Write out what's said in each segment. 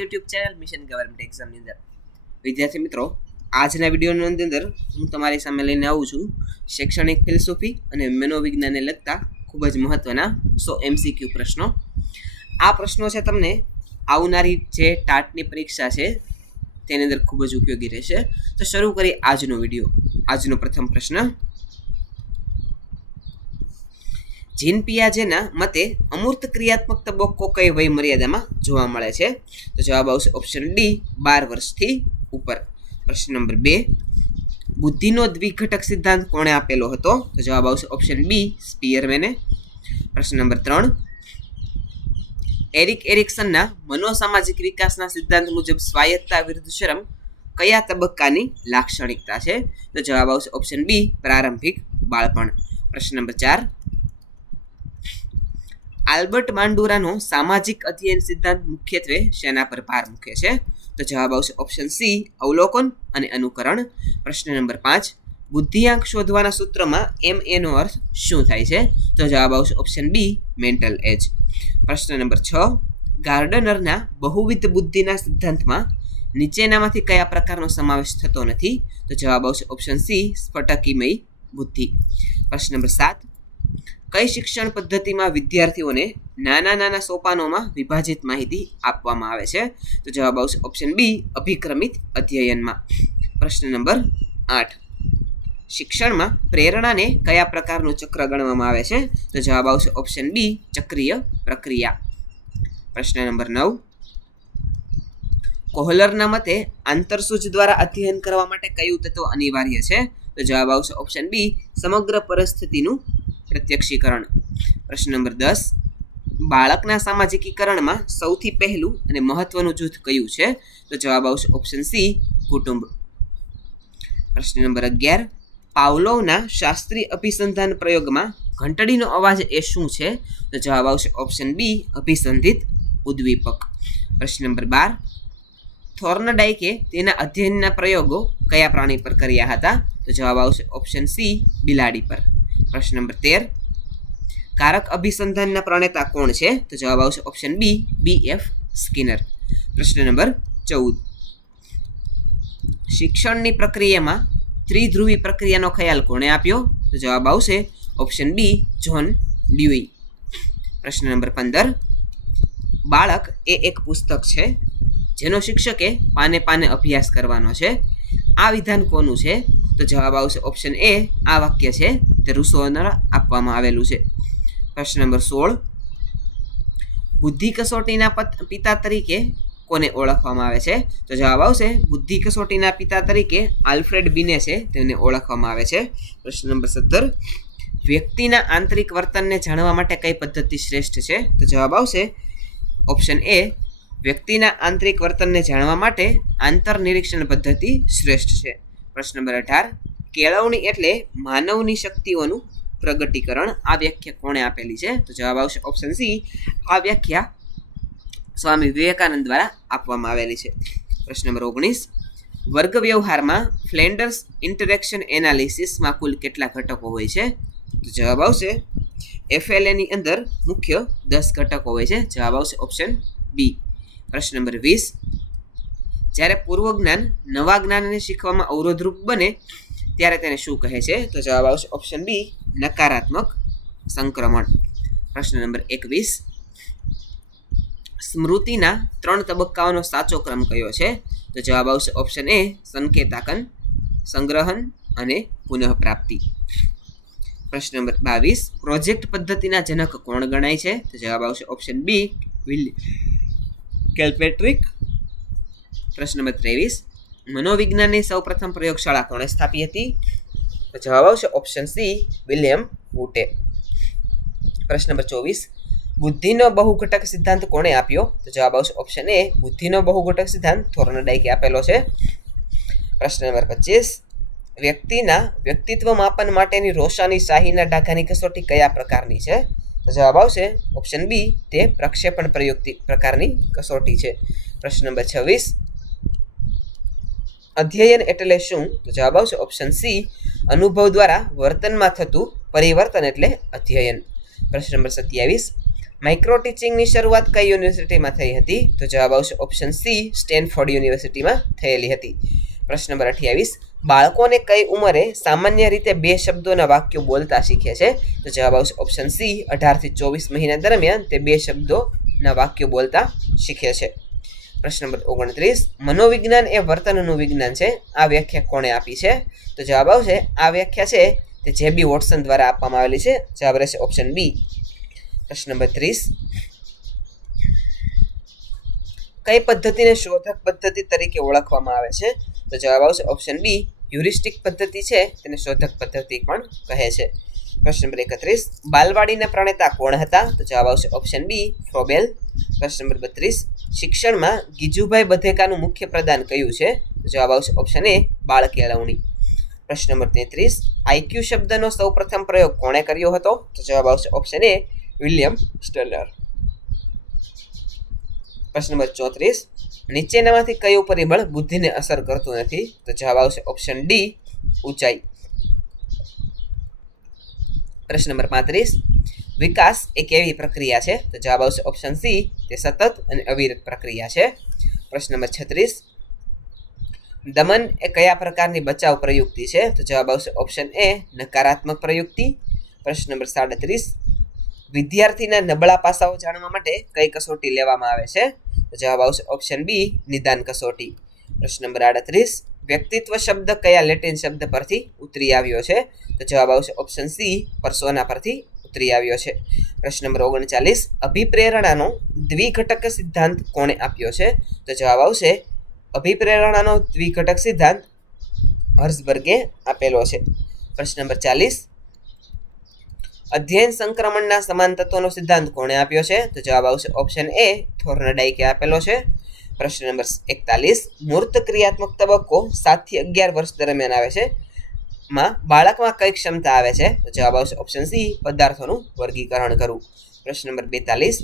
YouTube channel mission government એક્ઝામની અંદર વિદ્યાર્થી મિત્રો આજના વિડીયોની અંદર હું તમારી સામે લઈને આવું છું શૈક્ષણિક ફિલસૂફી અને મનોવિજ્ઞાનને લગતા ખૂબ જ મહત્વના 100 MCQ પ્રશ્નો. આ પ્રશ્નો છે તમને આવનારી જે ટાટની પરીક્ષા છે તેની અંદર ખૂબ જ ઉપયોગી રહેશે. તો શરૂ કરીએ આજનો વિડીયો. આજનો પ્રથમ પ્રશ્ન, જીન પિયાજેના મતે અમૂર્ત ક્રિયાત્મક તબક્કો કઈ વય મર્યાદામાં જોવા મળે છે? તો જવાબ આવશે ઓપ્શન ડી 12 વર્ષથી ઉપર. પ્રશ્ન નંબર 2, બુદ્ધિનો દ્વિઘટક સિદ્ધાંત કોણે આપેલો હતો? તો જવાબ આવશે ઓપ્શન બી સ્પિયરમેને. પ્રશ્ન નંબર 3, એરિક એરિક્સનના મનોસામાજિક વિકાસના સિદ્ધાંત મુજબ સ્વાયત્તતા વિરુદ્ધ શરમ કયા તબક્કાની લાક્ષણિકતા છે? તો જવાબ આવશે ઓપ્શન બી પ્રારંભિક બાળપણ. પ્રશ્ન નંબર 4, આલ્બર્ટ બાંડુરાનો સામાજિક અધ્યયન સિદ્ધાંત મુખ્યત્વે શેના પર ભાર મૂકે છે? તો જવાબ આવશે ઓપ્શન સી અવલોકન અને અનુકરણ. પ્રશ્ન નંબર 5, બુદ્ધિઆંક શોધવાના સૂત્રમાં MA નો અર્થ શું થાય છે? તો જવાબ આવશે ઓપ્શન બી મેન્ટલ એજ. પ્રશ્ન નંબર 6, ગાર્ડનરના બહુવિધ બુદ્ધિના સિદ્ધાંતમાં નીચેનામાંથી કયા પ્રકારનો સમાવેશ થતો નથી? તો જવાબ આવશે ઓપ્શન સી સ્ફટિકમય બુદ્ધિ. પ્રશ્ન નંબર 7, કઈ શિક્ષણ પદ્ધતિમાં વિદ્યાર્થીઓને નાના સોપાનોમાં વિભાજિત માહિતી આપવામાં આવે છે? તો જવાબ આવશે ઓપ્શન બી અભિક્રમિત અધ્યયનમાં. પ્રશ્ન નંબર 8, શિક્ષણમાં પ્રેરણાને કયા પ્રકારનું ચક્ર ગણવામાં આવે છે? તો જવાબ આવશે ઓપ્શન બી ચક્રીય પ્રક્રિયા. પ્રશ્ન નંબર 9, કોહલરના મતે આંતરસૂઝ દ્વારા અધ્યયન કરવા માટે કયું તત્વ અનિવાર્ય છે? તો જવાબ આવશે ઓપ્શન બી સમગ્ર પરિસ્થિતિનું પ્રત્યક્ષીકરણ. પ્રશ્ન નંબર 10, બાળકના સામાજિકીકરણમાં સૌથી પહેલું અને મહત્વનું જૂથ કયું છે? તો જવાબ આવશે ઓપ્શન સી કુટુંબ. પ્રશ્ન નંબર 11, પાવલોવના શાસ્ત્રીય અભિસંધાન પ્રયોગમાં ઘંટડીનો અવાજ એ શું છે? તો જવાબ આવશે ઓપ્શન બી અભિસંધિત ઉદ્દીપક. પ્રશ્ન નંબર 12, થોર્નડાઇકે તેના અધ્યયનના પ્રયોગો કયા પ્રાણી પર કર્યા હતા? તો જવાબ આવશે ઓપ્શન સી બિલાડી પર. પ્રશ્ન નંબર 13, કારક અભિસંધાનના પ્રણેતા કોણ છે? તો જવાબ આવશે ઓપ્શન બી BF સ્કિનર. પ્રશ્ન નંબર 14, શિક્ષણની પ્રક્રિયામાં ત્રિધ્રુવી પ્રક્રિયાનો ખ્યાલ કોણે આપ્યો? તો જવાબ આવશે ઓપ્શન બી જ્હોન ડ્યુઈ. પ્રશ્ન નંબર 15, બાળક એ એક પુસ્તક છે જેનો શિક્ષકે પાને પાને અભ્યાસ કરવાનો છે. આ વિધાન કોનું છે? તો જવાબ આવશે ઓપ્શન એ આ વાક્ય છે તે રૂસો દ્વારા આપવામાં આવેલું છે. પ્રશ્ન નંબર 16, બુદ્ધિ કસોટીના પિતા તરીકે કોને ઓળખવામાં આવે છે? તો જવાબ આવશે બુદ્ધિ કસોટીના પિતા તરીકે આલ્ફ્રેડ બીને છે તેને ઓળખવામાં આવે છે. પ્રશ્ન નંબર 17, વ્યક્તિના આંતરિક વર્તનને જાણવા માટે કઈ પદ્ધતિ શ્રેષ્ઠ છે? તો જવાબ આવશે ઓપ્શન એ વ્યક્તિના આંતરિક વર્તનને જાણવા માટે આંતરનિરીક્ષણ પદ્ધતિ શ્રેષ્ઠ છે. પ્રશ્ન નંબર 18, કેળવણી એટલે માનવની શક્તિઓનું પ્રગટીકરણ. આ વ્યાખ્યા કોણે આપેલી છે? તો જવાબ આવશે ઓપ્શન સી આ વ્યાખ્યા સ્વામી વિવેકાનંદ દ્વારા આપવામાં આવેલી છે. પ્રશ્ન નંબર 19, વર્ગ વ્યવહારમાં ફ્લેન્ડર્સ ઇન્ટરેક્શન એનાલિસિસમાં કુલ કેટલા ઘટકો હોય છે? તો જવાબ આવશે FLA ની અંદર મુખ્ય 10 ઘટકો હોય છે. જવાબ આવશે ઓપ્શન બી. પ્રશ્ન નંબર 20, જ્યારે પૂર્વ જ્ઞાન નવા જ્ઞાનને શીખવામાં અવરોધરૂપ બને ત્યારે તેને શું કહે છે? તો જવાબ આવશે ઓપ્શન બી નકારાત્મક સંક્રમણ. પ્રશ્ન નંબર 21, સ્મૃતિના 3 તબક્કાઓનો સાચો ક્રમ કયો છે? તો જવાબ આવશે ઓપ્શન એ સંકેતાકન, સંગ્રહન અને પુનઃપ્રાપ્તિ. પ્રશ્ન નંબર 22, પ્રોજેક્ટ પદ્ધતિના જનક કોણ ગણાય છે? તો જવાબ આવશે ઓપ્શન બી કિલપેટ્રિક. પ્રશ્ન નંબર 23, મનોવિજ્ઞાનની સૌપ્રથમ પ્રયોગશાળા કોણે સ્થાપી હતી? તો જવાબ આવશે ઓપ્શન સી વિલિયમ વૂટે. પ્રશ્ન નંબર 24, બુદ્ધિનો બહુઘટક સિદ્ધાંત કોણે આપ્યો? તો જવાબ આવશે ઓપ્શન એ બુદ્ધિનો બહુઘટક સિદ્ધાંત થોર્નડાઇકે આપેલો છે. પ્રશ્ન નંબર 25, વ્યક્તિના વ્યક્તિત્વ માપન માટેની રોશાની શાહીના ડાઘાની કસોટી કયા પ્રકારની છે? તો જવાબ આવશે ઓપ્શન બી તે પ્રક્ષેપણ પ્રયુક્તિ પ્રકારની કસોટી છે. પ્રશ્ન નંબર 26, અધ્યયન એટલે શું? તો જવાબ આવશે ઓપ્શન સી અનુભવ દ્વારા વર્તનમાં થતું પરિવર્તન એટલે અધ્યયન. પ્રશ્ન નંબર 27, માઇક્રો ટીચિંગની શરૂઆત કઈ યુનિવર્સિટીમાં થઈ હતી? તો જવાબ આવશે ઓપ્શન સી, સ્ટેનફોર્ડ યુનિવર્સિટીમાં થયેલી હતી. પ્રશ્ન નંબર 28, બાળકોને કઈ ઉંમરે સામાન્ય રીતે બે શબ્દોના વાક્યો બોલતા શીખે છે? તો જવાબ આવશે ઓપ્શન સી, 18 થી 24 મહિના દરમિયાન તે બે શબ્દોના વાક્યો બોલતા શીખે છે. પ્રશ્ન નંબર 29, મનોવિજ્ઞાન એ વર્તનનું વિજ્ઞાન છે. આ વ્યાખ્યા કોણે આપી છે? તો જવાબ આવશે આ વ્યાખ્યા છે તે જેબી વોટસન દ્વારા આપવામાં આવેલી છે. જવાબ રહેશે ઓપ્શન બી. પ્રશ્ન નંબર 30, કઈ પદ્ધતિને શોધક પદ્ધતિ તરીકે ઓળખવામાં આવે છે? તો જવાબ આવશે ઓપ્શન બી, હ્યુરિસ્ટિક પદ્ધતિ છે તેને શોધક પદ્ધતિ પણ કહે છે. પ્રશ્ન નંબર 31, બાલવાડીના પ્રણેતા કોણ હતા? તો જવાબ આવશે ઓપ્શન બી, ફ્રોબેલ. પ્રશ્ન નંબર 32, શિક્ષણમાં ગીજુભાઈ બધેકાનું મુખ્ય પ્રદાન કયું છે? તો જવાબ આવશે ઓપ્શન એ, બાળ કેળવણી. પ્રશ્ન નંબર 33, આઈક્યુ શબ્દનો સૌપ્રથમ પ્રયોગ કોણે કર્યો હતો? તો જવાબ આવશે ઓપ્શન એ, વિલિયમ સ્ટેલર. પ્રશ્ન નંબર 34, નીચેનામાંથી કયું પરિબળ બુદ્ધિને અસર કરતું નથી? તો જવાબ આવશે ઓપ્શન ડી, ઊંચાઈ. પ્રશ્ન નંબર 35, વિકાસ એ કેવી પ્રક્રિયા છે? તો જવાબ આવશે ઓપ્શન સી, તે સતત અને અવિરત પ્રક્રિયા છે. પ્રશ્ન નંબર 36, દમન એ કયા પ્રકારની બચાવ પ્રયુક્તિ છે? તો જવાબ આવશે ઓપ્શન એ, નકારાત્મક પ્રયુક્તિ. પ્રશ્ન નંબર 37, વિદ્યાર્થીના નબળા પાસાઓ જાણવા માટે કઈ કસોટી લેવામાં આવે છે? તો જવાબ આવશે ઓપ્શન બી, નિદાન કસોટી. પ્રશ્ન નંબર 38, વ્યક્તિત્વ શબ્દ કયા લેટિન શબ્દ પરથી ઉતરી આવ્યો છે? તો જવાબ આવશે ઓપ્શન સી, પર્સોના પરથી ઉતરી આવ્યો છે. પ્રશ્ન નંબર 39, અભિપ્રેરણાનો દ્વિઘટક સિદ્ધાંત કોણે આપ્યો છે? તો જવાબ આવશે અભિપ્રેરણાનો દ્વિઘટક સિદ્ધાંત હર્ઝબર્ગે આપેલો છે. પ્રશ્ન નંબર 40, અધ્યયન સંક્રમણના સમાન તત્વનો સિદ્ધાંત કોણે આપ્યો છે? તો જવાબ આવશે ઓપ્શન એ, થોર્નડાઇકે આપેલો છે. પ્રશ્ન નંબર 41, મૂર્ત ક્રિયાત્મક તબક્કો 7 થી 11 વર્ષ દરમિયાન આવે છે. બાળકમાં કઈ ક્ષમતા આવે છે? તો જવાબ આવશે ઓપ્શન સી, પદાર્થોનું વર્ગીકરણ કરવું. પ્રશ્ન નંબર 42,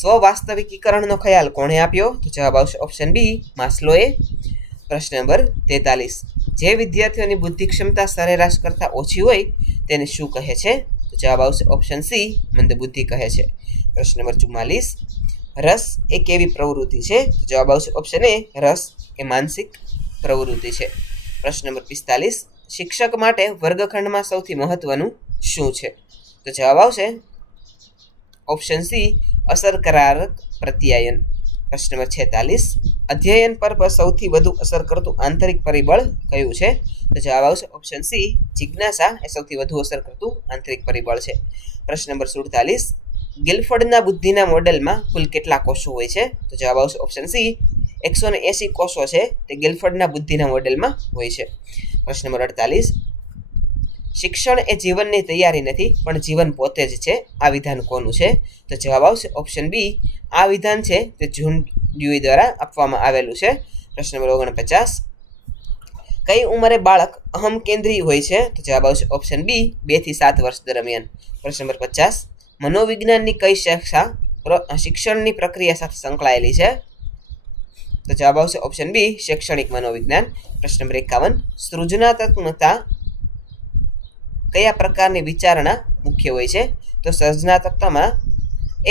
સ્વવાસ્તવિકીકરણનો ખ્યાલ કોણે આપ્યો? તો જવાબ આવશે ઓપ્શન બી, માસ્લોએ. પ્રશ્ન નંબર 43, જે વિદ્યાર્થીઓની બુદ્ધિ ક્ષમતા સરેરાશ કરતાં ઓછી હોય તેને શું કહે છે? તો જવાબ આવશે ઓપ્શન સી, મંદબુદ્ધિ કહે છે. પ્રશ્ન નંબર 44, રસ એ કેવી પ્રવૃત્તિ છે? તો જવાબ આવશે ઓપ્શન એ, રસ એ માનસિક પ્રવૃત્તિ છે. પ્રશ્ન નંબર 45, શિક્ષક માટે વર્ગખંડમાં સૌથી મહત્વનું શું છે? તો જવાબ આવશે ઓપ્શન સી, અસરકારક પ્રત્યાયન. પ્રશ્ન નંબર 46, અધ્યયન પર સૌથી વધુ અસર કરતું આંતરિક પરિબળ કયું છે? તો જવાબ આવશે ઓપ્શન સી, જિજ્ઞાસા એ સૌથી વધુ અસર કરતું આંતરિક પરિબળ છે. પ્રશ્ન નંબર 47, ગિલફર્ડના બુદ્ધિના મોડેલમાં કુલ કેટલા કોષો હોય છે? તો જવાબ આવશે ઓપ્શન સી, 180 કોષો છે તે ગિલફર્ડના બુદ્ધિના મોડેલમાં હોય છે. પ્રશ્ન નંબર 48, શિક્ષણ એ જીવનની તૈયારી નથી પણ જીવન પોતે જ છે. આ વિધાન કોનું છે? તો જવાબ આવશે ઓપ્શન બી, આ વિધાન છે તે જ્હોન ડ્યુઈ દ્વારા આપવામાં આવેલું છે. પ્રશ્ન નંબર 49, કઈ ઉંમરે બાળક અહમ કેન્દ્રી હોય છે? તો જવાબ આવશે ઓપ્શન બી, 2 થી 7 વર્ષ દરમિયાન. પ્રશ્ન નંબર 50, મનોવિજ્ઞાનની કઈ શાખા શિક્ષણની પ્રક્રિયા સાથે સંકળાયેલી છે? તો જવાબ આવશે ઓપ્શન બી, શૈક્ષણિક મનોવિજ્ઞાન. પ્રશ્ન નંબર 51, સૃજનાત્મકતા કયા પ્રકારની વિચારણા મુખ્ય હોય છે? તો સર્જનાત્મકતામાં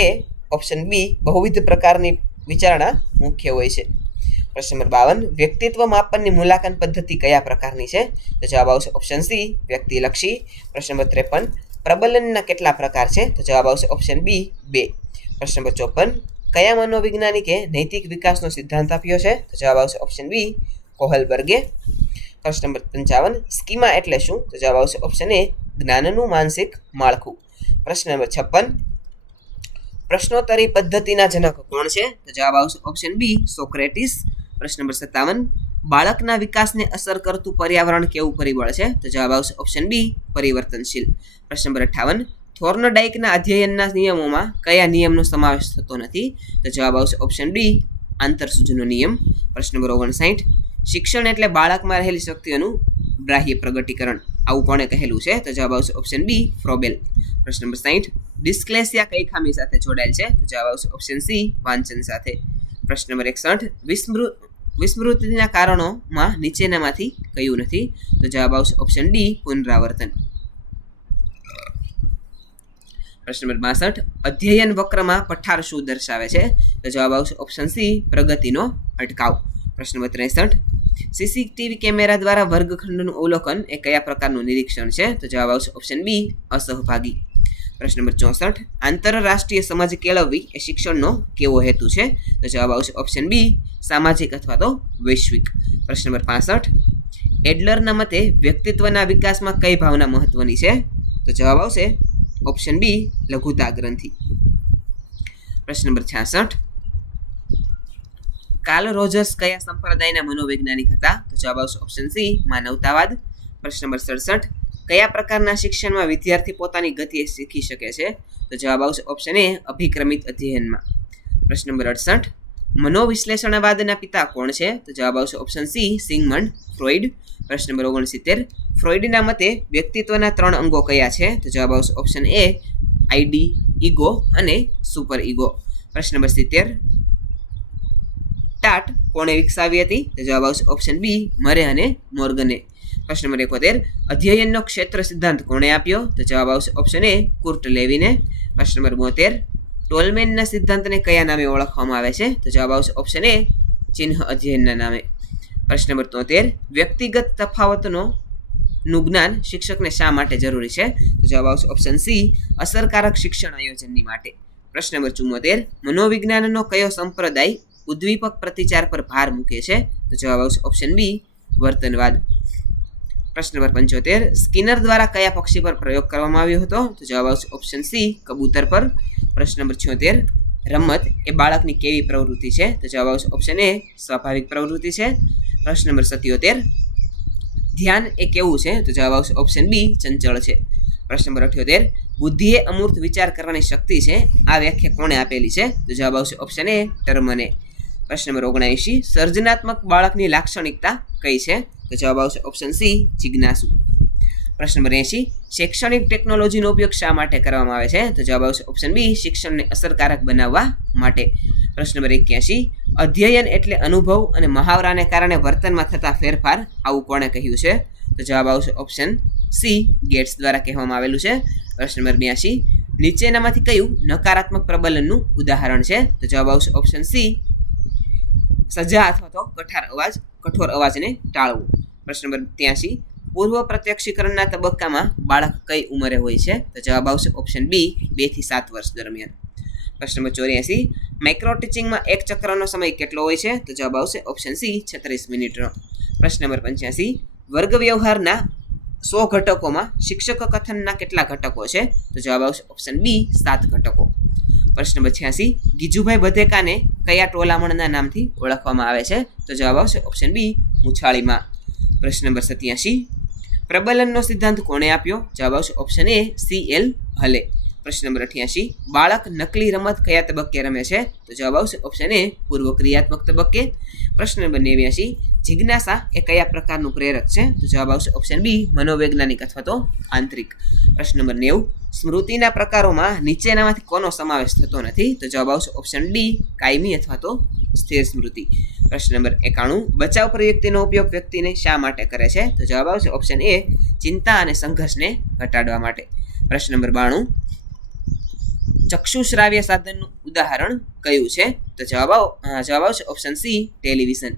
એ ઓપ્શન બી, બહુવિધ પ્રકારની વિચારણા મુખ્ય હોય છે. પ્રશ્ન નંબર 52, વ્યક્તિત્વ માપનની મૂલ્યાંકન પદ્ધતિ કયા પ્રકારની છે? તો જવાબ આવશે ઓપ્શન સી, વ્યક્તિલક્ષી. પ્રશ્ન નંબર 53, પ્રબલનના કેટલા પ્રકાર છે? તો જવાબ આવશે ઓપ્શન બી, 2. પ્રશ્ન નંબર 54, કયા મનોવૈજ્ઞાનિકે નૈતિક વિકાસનો સિદ્ધાંત આપ્યો છે? તો જવાબ આવશે ઓપ્શન બી, કોહલબર્ગે. પ્રશ્ન નંબર 55, સ્કીમા એટલે શું? તો જવાબ આવશે ઓપ્શન એ, જ્ઞાનનું માનસિક માળખું. પ્રશ્ન નંબર 56, પ્રશ્નોત્તરી પદ્ધતિના જનક કોણ છે? તો જવાબ આવશે ઓપ્શન બી, સોક્રેટિસ. પ્રશ્ન નંબર 57, બાળકના વિકાસને અસર કરતું પર્યાવરણ કેવું પરિબળ છે? તો જવાબ આવશે ઓપ્શન બી, પરિવર્તનશીલ. પ્રશ્ન નંબર 58, થોર્નડાઇકના અધ્યયનના નિયમોમાં કયા નિયમનો સમાવેશ થતો નથી? તો જવાબ આવશે ઓપ્શન બી, આંતરસૂઝનો નિયમ. પ્રશ્ન નંબર 59, શિક્ષણ એટલે બાળકમાં રહેલી શક્તિઓનું બાહ્ય પ્રગટીકરણ આવું કોણે કહેલું છે? તો જવાબ આવશે ઓપ્શન બી, ફ્રોબેલ. પ્રશ્ન નંબર 60, ડિસ્ક્લેસિયા કઈ ખામી સાથે જોડાયેલ છે? તો જવાબ આવશે ઓપ્શન સી, વાંચન સાથે. પ્રશ્ન નંબર 61, વિસ્મૃતિના કારણોમાં નીચેનામાંથી કયું નથી? તો જવાબ આવશે ઓપ્શન ડી, પુનરાવર્તન. પ્રશ્ન નંબર 62 અધ્યયન વક્રમાં પઠાર શું દર્શાવે છે? તો જવાબ આવશે ઓપ્શન સી પ્રગતિનો અટકાવ. પ્રશ્ન નંબર 63 સીસીટીવી કેમેરા દ્વારા વર્ગખંડનું અવલોકન એ કયા પ્રકારનું નિરીક્ષણ છે? તો જવાબ આવશે ઓપ્શન બી અસહભાગી. પ્રશ્ન નંબર 64 આંતરરાષ્ટ્રીય સમજ કેળવવી એ શિક્ષણનો કેવો હેતુ છે? તો જવાબ આવશે ઓપ્શન બી સામાજિક અથવા તો વૈશ્વિક. પ્રશ્ન નંબર 65 એડલરના મતે વ્યક્તિત્વના વિકાસમાં કઈ ભાવના મહત્વની છે? તો જવાબ આવશે ઓપ્શન બી લઘુતા ગ્રંથિ. પ્રશ્ન નંબર 66 કાર્લ રોજર્સ કયા સંપ્રદાયના મનોવૈજ્ઞાનિક હતા? તો જવાબ આવશે ઓપ્શન સી માનવતાવાદ. પ્રશ્ન નંબર 67 કયા પ્રકારના શિક્ષણમાં વિદ્યાર્થી પોતાની ગતિએ શીખી શકે છે? તો જવાબ આવશે ઓપ્શન એ અભિક્રમિત અધ્યયનમાં. પ્રશ્ન નંબર 68 મનોવિશ્લેષણવાદના પિતા કોણ છે? તો જવાબ આવશે ઓપ્શન સી સિગમન્ડ ફ્રોઇડ. પ્રશ્ન નંબર 69 ફ્રોઇડના મતે વ્યક્તિત્વના 3 અંગો કયા છે? તો જવાબ આવશે ઓપ્શન એ આઈડી, ઈગો અને સુપર ઈગો. પ્રશ્ન નંબર 70 ટાટ કોણે વિકસાવી હતી? તો જવાબ આવશે ઓપ્શન બી મરે અને મોર્ગને. પ્રશ્ન નંબર 71 અધ્યયનનો ક્ષેત્ર સિદ્ધાંત કોણે આપ્યો? તો જવાબ આવશે ઓપ્શન એ કુર્ટ લેવિને. પ્રશ્ન નંબર 72 ટોલમેનના સિદ્ધાંતને કયા નામે ઓળખવામાં આવે છે? તો જવાબ આવશે ઓપ્શન એ ચિહ્ન અધ્યયનના નામે. પ્રશ્ન નંબર 73 વ્યક્તિગત તફાવતનું જ્ઞાન શિક્ષકને શા માટે જરૂરી છે? તો જવાબ આવશે ઓપ્શન સી અસરકારક શિક્ષણ આયોજનની માટે. પ્રશ્ન નંબર 74 મનોવિજ્ઞાનનો કયો સંપ્રદાય ઉદ્દીપક પ્રતિચાર પર ભાર મૂકે છે? તો જવાબ આવશે ઓપ્શન બી વર્તનવાદ. પ્રશ્ન નંબર 75 સ્કિનર દ્વારા કયા પક્ષી પર પ્રયોગ કરવામાં આવ્યો હતો? તો જવાબ આવશે ઓપ્શન સી કબૂતર પર. પ્રશ્ન નંબર 76 રમત એ બાળકની કેવી પ્રવૃત્તિ છે? તો જવાબ આવશે ઓપ્શન એ સ્વાભાવિક પ્રવૃત્તિ છે. પ્રશ્ન નંબર 77 ધ્યાન એ કેવું છે? તો જવાબ આવશે ઓપ્શન બી ચંચળ છે. પ્રશ્ન નંબર 78 બુદ્ધિ એ અમૂર્ત વિચાર કરવાની શક્તિ છે. આ વ્યાખ્યા કોણે આપેલી છે? તો જવાબ આવશે ઓપ્શન એ ટર્મને. પ્રશ્ન નંબર 79 સર્જનાત્મક બાળકની લાક્ષણિકતા કઈ છે? તો જવાબ આવશે ઓપ્શન સી જિજ્ઞાસુ. પ્રશ્ન નંબર 80 શૈક્ષણિક ટેકનોલોજીનો ઉપયોગ શા માટે કરવામાં આવે છે? તો જવાબ આવશે ઓપ્શન બી શિક્ષણને અસરકારક બનાવવા માટે. પ્રશ્ન નંબર 81 અધ્યયન એટલે અનુભવ અને મહાવરાને કારણે વર્તનમાં થતા ફેરફાર આવું કોણે કહ્યું છે? તો જવાબ આવશે ઓપ્શન સી ગેટ્સ દ્વારા કહેવામાં આવેલું છે. પ્રશ્ન નંબર 82 નીચેનામાંથી કયું નકારાત્મક પ્રબલનનું ઉદાહરણ છે? તો જવાબ આવશે ઓપ્શન સી સજા અથવા તો કઠોર અવાજને ટાળવું. પ્રશ્ન નંબર 83 પૂર્વ પ્રત્યક્ષીકરણના તબક્કામાં બાળક કઈ ઉંમરે હોય છે? તો જવાબ આવશે ઓપ્શન બી 2 થી 7 વર્ષ દરમિયાન. પ્રશ્ન નંબર 84 માઇક્રો ટીચિંગમાં એક ચક્રનો સમય કેટલો હોય છે? તો જવાબ આવશે ઓપ્શન સી 36 મિનિટનો. પ્રશ્ન નંબર 85 વર્ગ વ્યવહારના 100 ઘટકોમાં શિક્ષક કથનના કેટલા ઘટકો છે? તો જવાબ આવશે ઓપ્શન બી 7 ઘટકો. પ્રશ્ન નંબર 86 ગીજુભાઈ બધેકાને કયા ટોલામણના નામથી ઓળખવામાં આવે છે? તો જવાબ આવશે ઓપ્શન બી મૂછાળીમાં. પ્રશ્ન નંબર 87 પ્રબલનનો સિદ્ધાંત કોણે આપ્યો? જવાબ આવશે ઓપ્શન એ CL હલે. પ્રશ્ન નંબર 88 બાળક નકલી રમત કયા તબક્કે રમે છે? તો જવાબ આવશે ઓપ્શન એ પૂર્વ ક્રિયાત્મક તબક્કે. પ્રશ્ન નંબર 89 જિજ્ઞાસા એ કયા પ્રકારનું પ્રેરક છે? તો જવાબ આવશે ઓપ્શન બી મનોવૈજ્ઞાનિક અથવા તો આંતરિક. પ્રશ્ન નંબર 90 સ્મૃતિના પ્રકારોમાં નીચેનામાંથી કોનો સમાવેશ થતો નથી? તો જવાબ આવશે ઓપ્શન ડી કાયમી અથવા તો સ્થિર સ્મૃતિ. પ્રશ્ન નંબર 91 બચાવ પ્રયુક્તિનો ઉપયોગ વ્યક્તિને શા માટે કરે છે? તો જવાબ આવશે ઓપ્શન એ ચિંતા અને સંઘર્ષને ઘટાડવા માટે. પ્રશ્ન નંબર 92 ચક્ષુશ્રાવ્ય સાધનનું ઉદાહરણ કયું છે? તો જવાબ આવશે ઓપ્શન સી ટેલિવિઝન.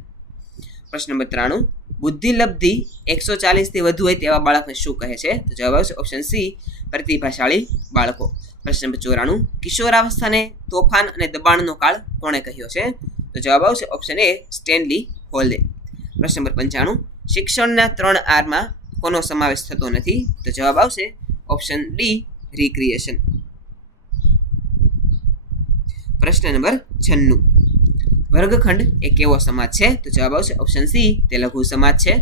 પ્રશ્ન નંબર 93 બુદ્ધિલબ્ધિ 140 થી વધુ હોય તેવા બાળકને શું કહે છે? તો જવાબ આવશે ઓપ્શન સી પ્રતિભાશાળી બાળકો. પ્રશ્ન નંબર 94 કિશોરાવસ્થાને તોફાન અને દબાણનો કાળ કોણે કહ્યો છે? તો જવાબ આવશે ઓપ્શન એ સ્ટેનલી હોલ્ડે. પ્રશ્ન નંબર 95 શિક્ષણના 3 આરમાં કોનો સમાવેશ થતો નથી? તો જવાબ આવશે ઓપ્શન ડી રિક્રિએશન. પ્રશ્ન નંબર 96 વર્ગખંડ એ કેવો સમાજ છે? તો જવાબ આવશે ઓપ્શન સી તે લઘુ સમાજ છે.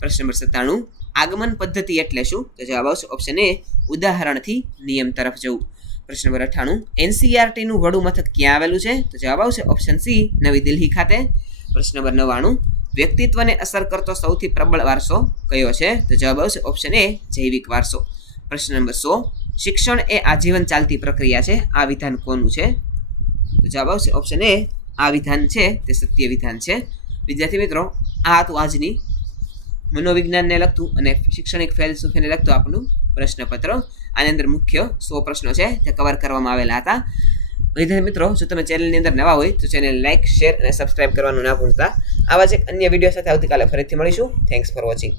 પ્રશ્ન નંબર 97 આગમન પદ્ધતિ એટલે શું? તો જવાબ આવશે ઓપ્શન એ ઉદાહરણથી નિયમ તરફ જવું. પ્રશ્ન નંબર 98 NCERTનું વડું મથક ક્યાં આવેલું છે? તો જવાબ આવશે ઓપ્શન સી નવી દિલ્હી ખાતે. પ્રશ્ન નંબર 99 વ્યક્તિત્વને અસર કરતો સૌથી પ્રબળ વારસો કયો છે? તો જવાબ આવશે ઓપ્શન એ જૈવિક વારસો. પ્રશ્ન નંબર 100 શિક્ષણ એ આજીવન ચાલતી પ્રક્રિયા છે. આ વિધાન કોનું છે? તો જવાબ આવશે ઓપ્શન એ આ વિધાન છે તે સત્ય વિધાન છે. વિદ્યાર્થી મિત્રો આ હતું આજની મનોવિજ્ઞાનને લગતું અને શૈક્ષણિક ફિલોસોફીને લગતું આપણું પ્રશ્નપત્ર. આની અંદર મુખ્ય 100 પ્રશ્નો છે તે કવર કરવામાં આવેલા હતા. વિદ્યાર્થી મિત્રો, જો તમે ચેનલની અંદર નવા હોય તો ચેનલ લાઇક, શેર અને સબસ્ક્રાઇબ કરવાનું ના ભૂલતા. આવા જ એક અન્ય વિડીયો સાથે આવતીકાલે ફરીથી મળીશું. Thanks for watching.